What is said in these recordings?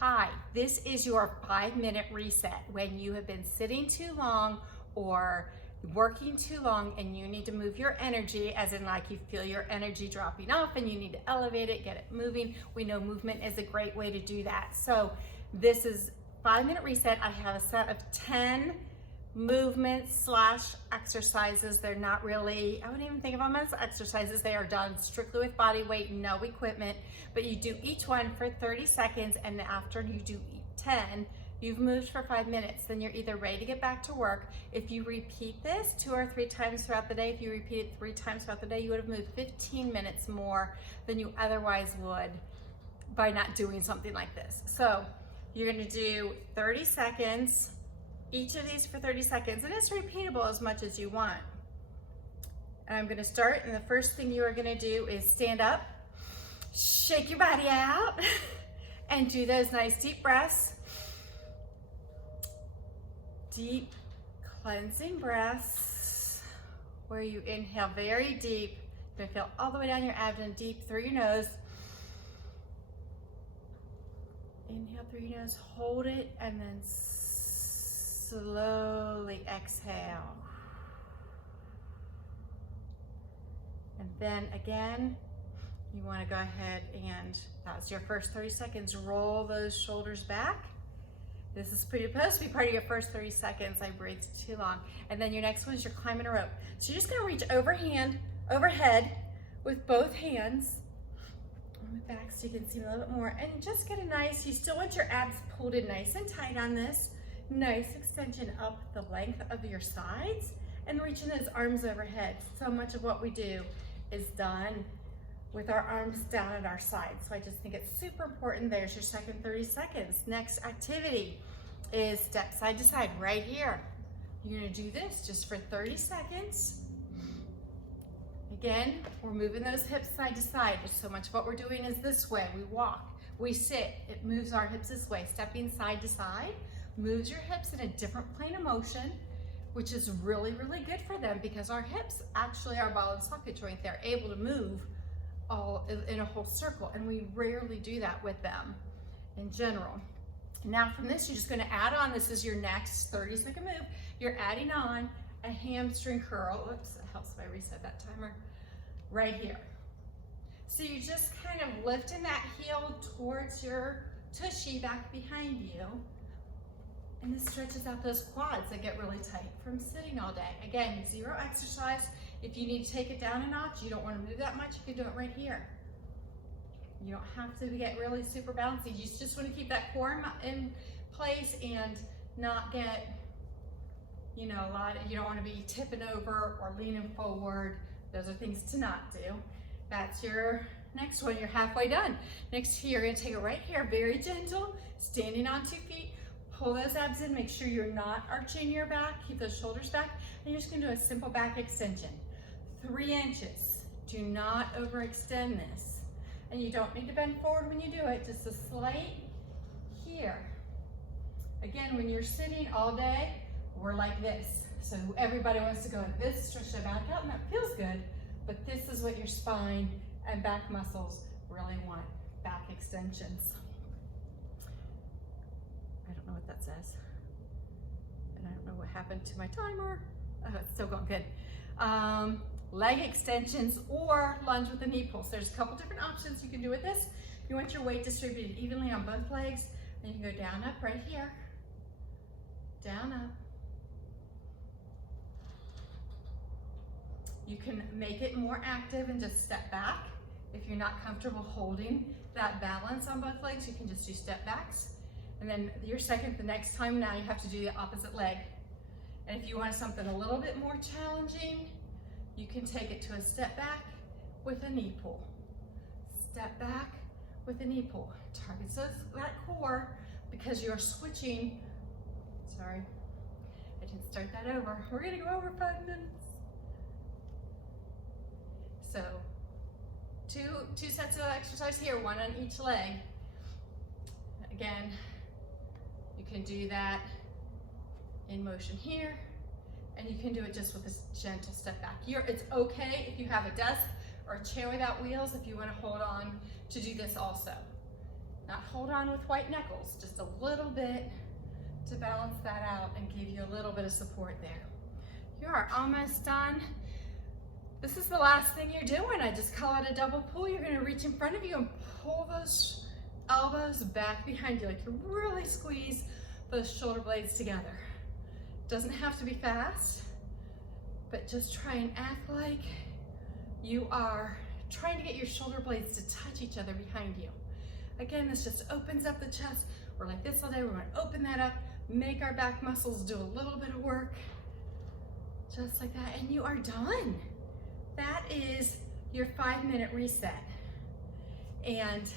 Hi, this is your 5-minute reset when you have been sitting too long or working too long and you need to move your energy, as in like you feel your energy dropping off and you need to elevate it, get it moving. We know movement is a great way to do that. So this is 5-minute reset. I have a set of 10 movements slash exercises. They're not really, I wouldn't even think of them as exercises. They are done strictly with body weight, no equipment, but you do each one for 30 seconds, and after you do 10, you've moved for 5 minutes. Then you're either ready to get back to work. If you repeat this 2 or 3 times throughout the day, if you repeat it 3 times throughout the day, you would have moved 15 minutes more than you otherwise would by not doing something like this. So you're gonna do 30 seconds, each of these for 30 seconds, and it's repeatable as much as you want. And I'm gonna start, and the first thing you are gonna do is stand up, shake your body out, and do those nice deep breaths. Deep cleansing breaths, where you inhale very deep. You're gonna feel all the way down your abdomen, deep through your nose. Inhale through your nose, hold it, and then slowly exhale. And then again, you want to go ahead and that's your first 30 seconds. Roll those shoulders back. This is supposed to be part of your first 30 seconds. I breathed too long. And then your next one is you're climbing a rope. So you're just going to reach overhead with both hands on the back so you can see a little bit more. And just get a nice, you still want your abs pulled in nice and tight on this. Nice extension up the length of your sides and reaching those arms overhead. So much of what we do is done with our arms down at our sides. So I just think it's super important. There's your second 30 seconds. Next activity is step side to side right here. You're gonna do this just for 30 seconds. Again, we're moving those hips side to side. So much of what we're doing is this way. We walk, we sit, it moves our hips this way. Stepping side to side moves your hips in a different plane of motion, which is really, really good for them because our hips actually are ball and socket joint. They're able to move all in a whole circle, and we rarely do that with them in general. Now from this, you're just gonna add on, this is your next 30-second move, you're adding on a hamstring curl. Oops, it helps if I reset that timer, right here. So you're just kind of lifting that heel towards your tushy back behind you, and this stretches out those quads that get really tight from sitting all day. Again, zero exercise. If you need to take it down a notch, you don't want to move that much, you can do it right here. You don't have to get really super bouncy. You just want to keep that core in place and not get, you don't want to be tipping over or leaning forward. Those are things to not do. That's your next one. You're halfway done. Next here, you're going to take it right here, very gentle, standing on 2 feet. Pull those abs in, make sure you're not arching your back, keep those shoulders back, and you're just gonna do a simple back extension. 3 inches, do not overextend this. And you don't need to bend forward when you do it, just a slight here. Again, when you're sitting all day, we're like this. So everybody wants to go like this, stretch their back out, and that feels good, but this is what your spine and back muscles really want, back extensions. I don't know what that says. And I don't know what happened to my timer. Oh, it's still going good. Leg extensions or lunge with the knee pulls. There's a couple different options you can do with this. You want your weight distributed evenly on both legs. Then you can go down, up right here. Down, up. You can make it more active and just step back. If you're not comfortable holding that balance on both legs, you can just do step backs. And then your second, the next time now you have to do the opposite leg. And if you want something a little bit more challenging, you can take it to a step back with a knee pull. Step back with a knee pull. Target that core because you're switching. Sorry, I didn't start that over. We're gonna go over 5 minutes. So two sets of exercise here, 1 on each leg. Again, you can do that in motion here, and you can do it just with a gentle step back. It's okay if you have a desk or a chair without wheels if you want to hold on to do this also. Not hold on with white knuckles, just a little bit to balance that out and give you a little bit of support there. You are almost done. This is the last thing you're doing. I just call it a double pull. You're gonna reach in front of you and pull those elbows back behind you, like you really squeeze those shoulder blades together. Doesn't have to be fast, but just try and act like you are trying to get your shoulder blades to touch each other behind you. Again, this just opens up the chest. We're like this all day. We're gonna open that up, make our back muscles do a little bit of work, just like that, and you are done. That is your 5-minute reset. And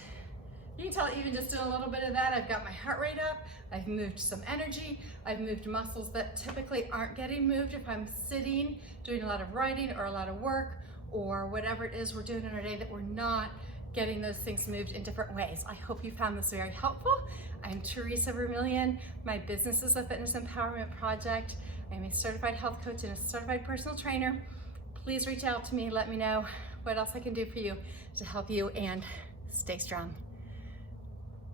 you can tell even just doing a little bit of that, I've got my heart rate up, I've moved some energy, I've moved muscles that typically aren't getting moved if I'm sitting, doing a lot of writing or a lot of work or whatever it is we're doing in our day that we're not getting those things moved in different ways. I hope you found this very helpful. I'm Teresa Vermillion. My business is a Fitness Empowerment Project. I'm a certified health coach and a certified personal trainer. Please reach out to me, let me know what else I can do for you to help you and stay strong.